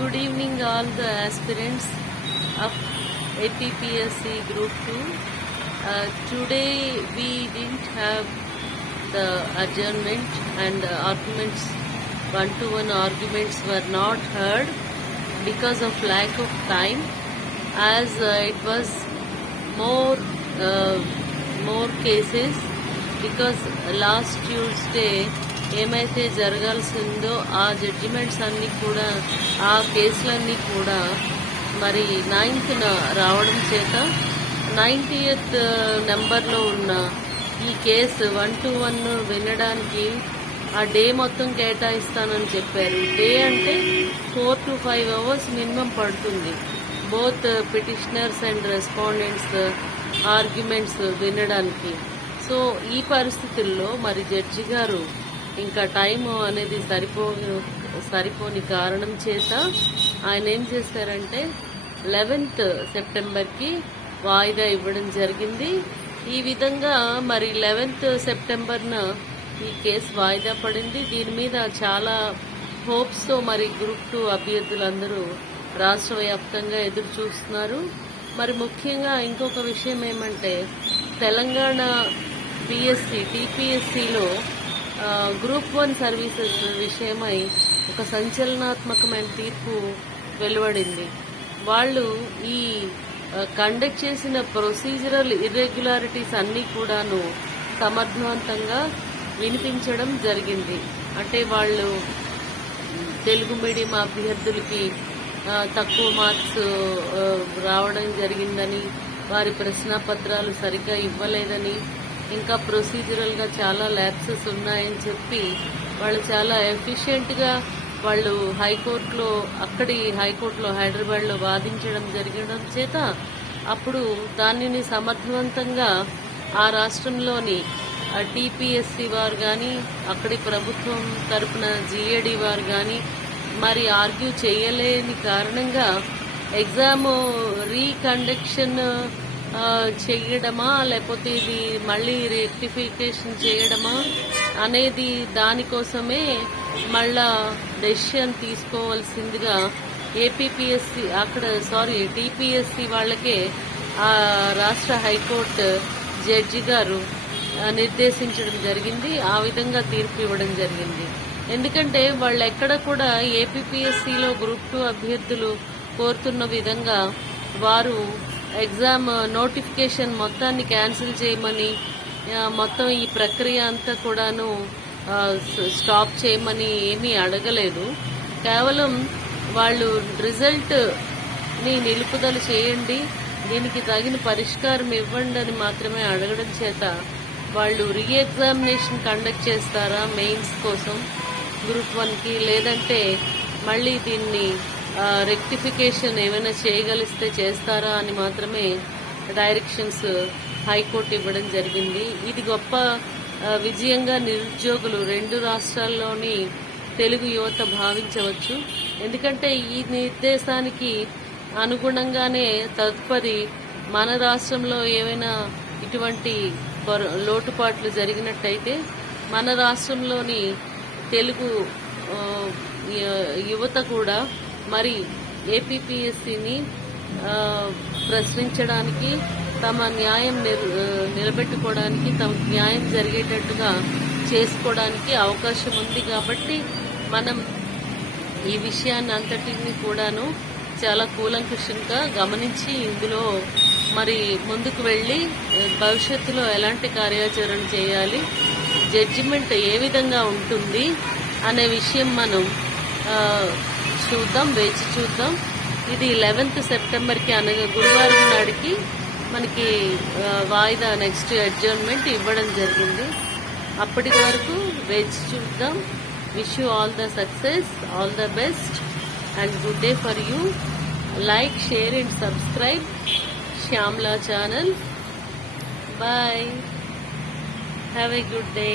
Good evening, all the aspirants of APPSC Group 2. Today we didn't have the adjournment and the arguments, one-to-one arguments were not heard because of lack of time, as it was more cases, because last Tuesday ఏమైతే జరగాల్సిందో ఆ judgements అన్నీ కూడా, ఆ కేసులన్నీ కూడా మరి 9th రావడం చేత 90th నెంబర్లో ఉన్న ఈ కేసు 1-to-1 వినడానికి ఆ డే మొత్తం కేటాయిస్తానని చెప్పారు. డే అంటే 4 to 5 hours మినిమం పడుతుంది, both petitioners and respondents arguments వినడానికి. సో ఈ పరిస్థితుల్లో మరి జడ్జి గారు ఇంకా టైం అనేది సరిపోని కారణం చేత ఆయన ఏం చేశారంటే 11th సెప్టెంబర్కి వాయిదా ఇవ్వడం జరిగింది. ఈ విధంగా మరి 11th సెప్టెంబర్న ఈ కేసు వాయిదా పడింది. దీని మీద చాలా హోప్స్తో మరి గ్రూప్ 2 అభ్యర్థులందరూ రాష్ట్ర వ్యాప్తంగా ఎదురు చూస్తున్నారు. మరి ముఖ్యంగా ఇంకొక విషయం ఏమంటే, తెలంగాణ పిఎస్సి టీపీఎస్సిలో గ్రూప్ 1 సర్వీసెస్ విషయమై ఒక సంచలనాత్మకమైన తీర్పు వెలువడింది. వాళ్ళు ఈ కండక్ట్ చేసిన ప్రొసీజరల్ ఇర్రెగ్యులారిటీస్ అన్నీ కూడాను సమర్థవంతంగా వినిపించడం జరిగింది. అంటే వాళ్ళు తెలుగు మీడియం అభ్యర్థులకి తక్కువ మార్క్స్ రావడం జరిగిందని, వారి ప్రశ్నాపత్రాలు సరిగ్గా ఇవ్వలేదని, ఇంకా ప్రొసీజరల్గా చాలా ల్యాప్సెస్ ఉన్నాయని చెప్పి వాళ్ళు చాలా ఎఫిషియెంట్గా వాళ్ళు హైకోర్టులో హైదరాబాద్లో వాదించడం జరగడం చేత అప్పుడు దానిని సమర్థవంతంగా ఆ రాష్ట్రంలోని టీపీఎస్సీ వారు కానీ, అక్కడి ప్రభుత్వం తరపున జీఏడీ వారు కానీ మరి ఆర్గ్యూ చేయలేని కారణంగా ఎగ్జామ్ రీకండక్షన్ చేయడమా లేకపోతే ఇది మళ్ళీ రెక్టిఫికేషన్ చేయడమా అనేది దానికోసమే మళ్ళా డెసిషన్ తీసుకోవాల్సిందిగా టీపీఎస్సి వాళ్ళకే ఆ రాష్ట్ర హైకోర్టు జడ్జి గారు నిర్దేశించడం జరిగింది. ఆ విధంగా తీర్పు ఇవ్వడం జరిగింది. ఎందుకంటే వాళ్ళు ఎక్కడ కూడా ఏపీపీఎస్సిలో గ్రూప్ 2 అభ్యర్థులు కోరుతున్న విధంగా వారు ఎగ్జామ్ నోటిఫికేషన్ మొత్తాన్ని క్యాన్సిల్ చేయమని, మొత్తం ఈ ప్రక్రియ అంతా కూడాను స్టాప్ చేయమని ఏమీ అడగలేదు. కేవలం వాళ్ళు రిజల్ట్ని నిలుపుదల చేయండి, దీనికి తగిన పరిష్కారం ఇవ్వండి అని మాత్రమే అడగడం చేత వాళ్ళు రీఎగ్జామినేషన్ కండక్ట్ చేస్తారా మెయిన్స్ కోసం గ్రూప్ 1కి, లేదంటే మళ్ళీ దీన్ని రెక్టిఫికేషన్ ఏమైనా చేయగలిస్తే చేస్తారా అని మాత్రమే డైరెక్షన్స్ హైకోర్టు ఇవ్వడం జరిగింది. ఇది గొప్ప విజయంగా నిరుద్యోగులు 2 రాష్ట్రాల్లోని తెలుగు యువత భావించవచ్చు. ఎందుకంటే ఈ నిర్దేశానికి అనుగుణంగానే తదుపరి మన రాష్ట్రంలో ఏమైనా ఇటువంటి లోటుపాట్లు జరిగినట్టయితే మన రాష్ట్రంలోని తెలుగు యువత కూడా మరి ఏపీపీఎస్సిని ప్రశ్నించడానికి, తమ న్యాయం నిలబెట్టుకోవడానికి, తమకు న్యాయం జరిగేటట్టుగా చేసుకోవడానికి అవకాశం ఉంది. కాబట్టి మనం ఈ విషయాన్ని అంతటిని కూడాను చాలా కూలంకషంగా గమనించి ఇందులో మరి ముందుకు వెళ్ళి భవిష్యత్తులో ఎలాంటి కార్యాచరణ చేయాలి, జడ్జిమెంట్ ఏ విధంగా ఉంటుంది అనే విషయం మనం వేచి చూద్దాం. ఇది 11th సెప్టెంబర్కి అనగా గురువారం నాడికి మనకి వాయిదా నెక్స్ట్ అడ్జర్న్మెంట్ ఇవ్వడం జరిగింది. అప్పటి వరకు వేచి చూద్దాం. Wish you all the success, all the best and good day for you. Like, share and subscribe Shyamla channel. Bye. Have a good day.